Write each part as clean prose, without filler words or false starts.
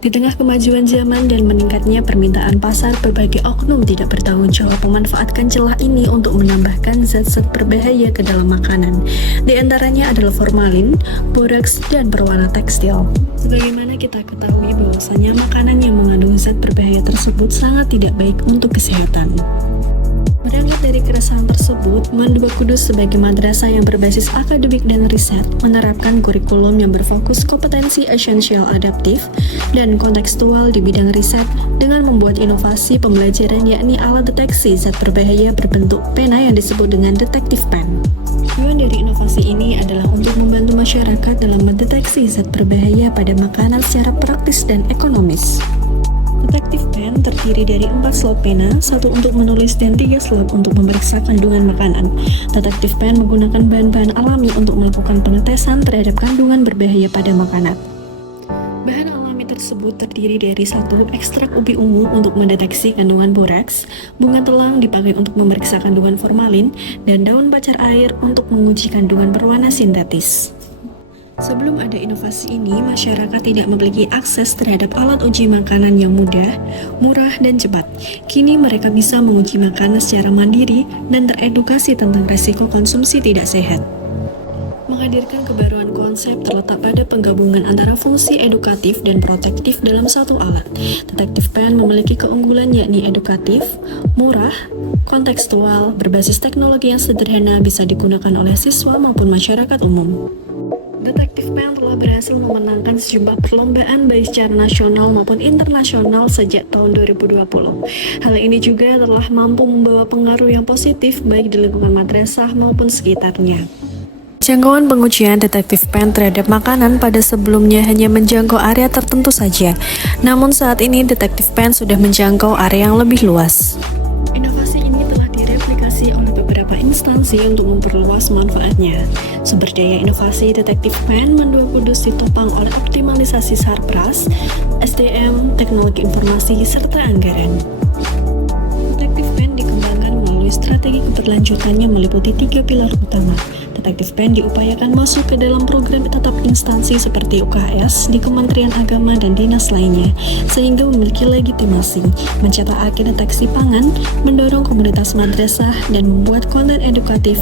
Di tengah kemajuan zaman dan meningkatnya permintaan pasar, berbagai oknum tidak bertanggung jawab memanfaatkan celah ini untuk menambahkan zat-zat berbahaya ke dalam makanan. Di antaranya adalah formalin, boraks, dan berwarna tekstil. Sebagaimana kita ketahui bahwasanya makanan yang mengandung zat berbahaya tersebut sangat tidak baik untuk kesehatan. Berangkat dari keresahan tersebut, MAN 2 Kudus sebagai madrasah yang berbasis akademik dan riset menerapkan kurikulum yang berfokus kompetensi esensial adaptif dan kontekstual di bidang riset dengan membuat inovasi pembelajaran yakni alat deteksi zat berbahaya berbentuk pena yang disebut dengan detective pen. Tujuan dari inovasi ini adalah untuk membantu masyarakat dalam mendeteksi zat berbahaya pada makanan secara praktis dan ekonomis. Detective pen terdiri dari 4 slot pena, 1 untuk menulis dan 3 slot untuk memeriksa kandungan makanan. Detective pen menggunakan bahan-bahan alami untuk melakukan pengetesan terhadap kandungan berbahaya pada makanan. Bahan alami tersebut terdiri dari 1 ekstrak ubi ungu untuk mendeteksi kandungan boraks, bunga telang dipakai untuk memeriksa kandungan formalin, dan daun pacar air untuk menguji kandungan berwarna sintetis. Sebelum ada inovasi ini, masyarakat tidak memiliki akses terhadap alat uji makanan yang mudah, murah, dan cepat. Kini mereka bisa menguji makanan secara mandiri dan teredukasi tentang resiko konsumsi tidak sehat. Menghadirkan kebaruan konsep terletak pada penggabungan antara fungsi edukatif dan protektif dalam satu alat. Detective pen memiliki keunggulan yakni edukatif, murah, kontekstual, berbasis teknologi yang sederhana, bisa digunakan oleh siswa maupun masyarakat umum. Detective pen telah berhasil memenangkan sejumlah perlombaan baik secara nasional maupun internasional sejak tahun 2020. Hal ini juga telah mampu membawa pengaruh yang positif baik di lingkungan madrasah maupun sekitarnya. Jangkauan pengujian detective pen terhadap makanan pada sebelumnya hanya menjangkau area tertentu saja. Namun saat ini detective pen sudah menjangkau area yang lebih luas. Inovasi ini telah direplikasi oleh beberapa instansi untuk memperluas manfaatnya. Sumber daya inovasi Detective Pen MAN 2 Kudus ditopang oleh optimalisasi sarpras, SDM, teknologi informasi, serta anggaran. Detective Pen dikembangkan melalui strategi keberlanjutannya meliputi 3 pilar utama. Detective Pen diupayakan masuk ke dalam program tetap instansi seperti UKS di Kementerian Agama dan dinas lainnya, sehingga memiliki legitimasi, mencetak agen deteksi pangan, mendorong komunitas madrasah, dan membuat konten edukatif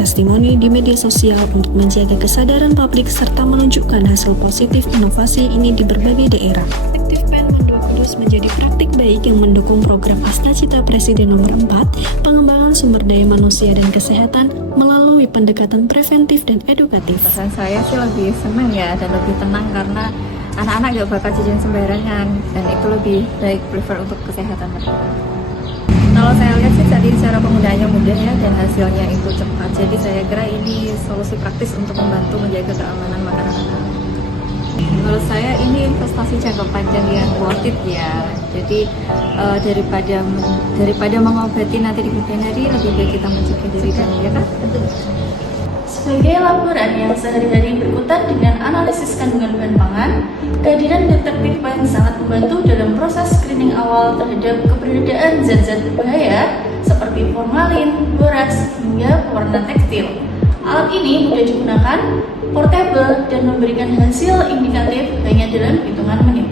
testimoni di media sosial untuk menjaga kesadaran publik serta menunjukkan hasil positif inovasi ini di berbagai daerah. Detective Pen MAN 2 Kudus menjadi praktik baik yang mendukung program Asnacita Presiden nomor 4, pengembangan sumber daya manusia dan kesehatan melalui pendekatan preventif dan edukatif. Pesan saya sih lebih senang ya dan lebih tenang karena anak-anak gak bakal jajan sembarangan dan itu lebih baik prefer untuk kesehatan mereka. Kalau saya lihat sih tadi cara penggunaannya mudah ya dan hasilnya itu cepat. Jadi saya kira ini solusi praktis untuk membantu menjaga keamanan makanan anak. Menurut saya ini investasi jangka panjang yang worth it ya. Jadi daripada mengobati nanti di kemudian hari lebih baik kita mencegah diri dulu ya kan? Sebagai laporan yang sehari-hari berkutat dengan analisis kandungan bahan pangan, kehadiran Detective Pen sangat membantu dalam proses screening awal terhadap keberadaan zat-zat berbahaya seperti formalin, boraks, hingga pewarna tekstil. Alat ini mudah digunakan, portable, dan memberikan hasil indikatif hanya dalam hitungan menit.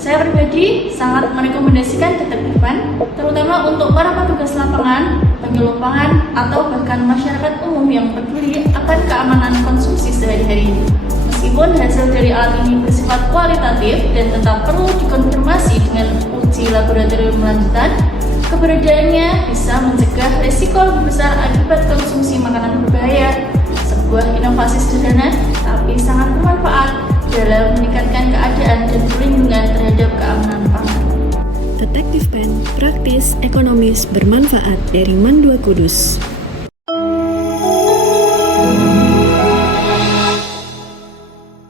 Saya pribadi sangat merekomendasikan Detective Pen, terutama untuk para petugas lapangan, penyuluh pangan, atau bahkan masyarakat umum yang peduli akan keamanan konsumsi sehari-hari. Meskipun hasil dari alat ini bersifat kualitatif dan tetap perlu dikonfirmasi dengan uji laboratorium lanjutan, keberadaannya bisa mencegah resiko lebih besar akibat konsumsi makanan berbahaya. Sebuah inovasi sederhana tapi sangat bermanfaat dalam meningkatkan keadaan dan perlindungan terhadap keamanan pangan. Detective Pen, praktis, ekonomis, bermanfaat dari MAN 2 Kudus.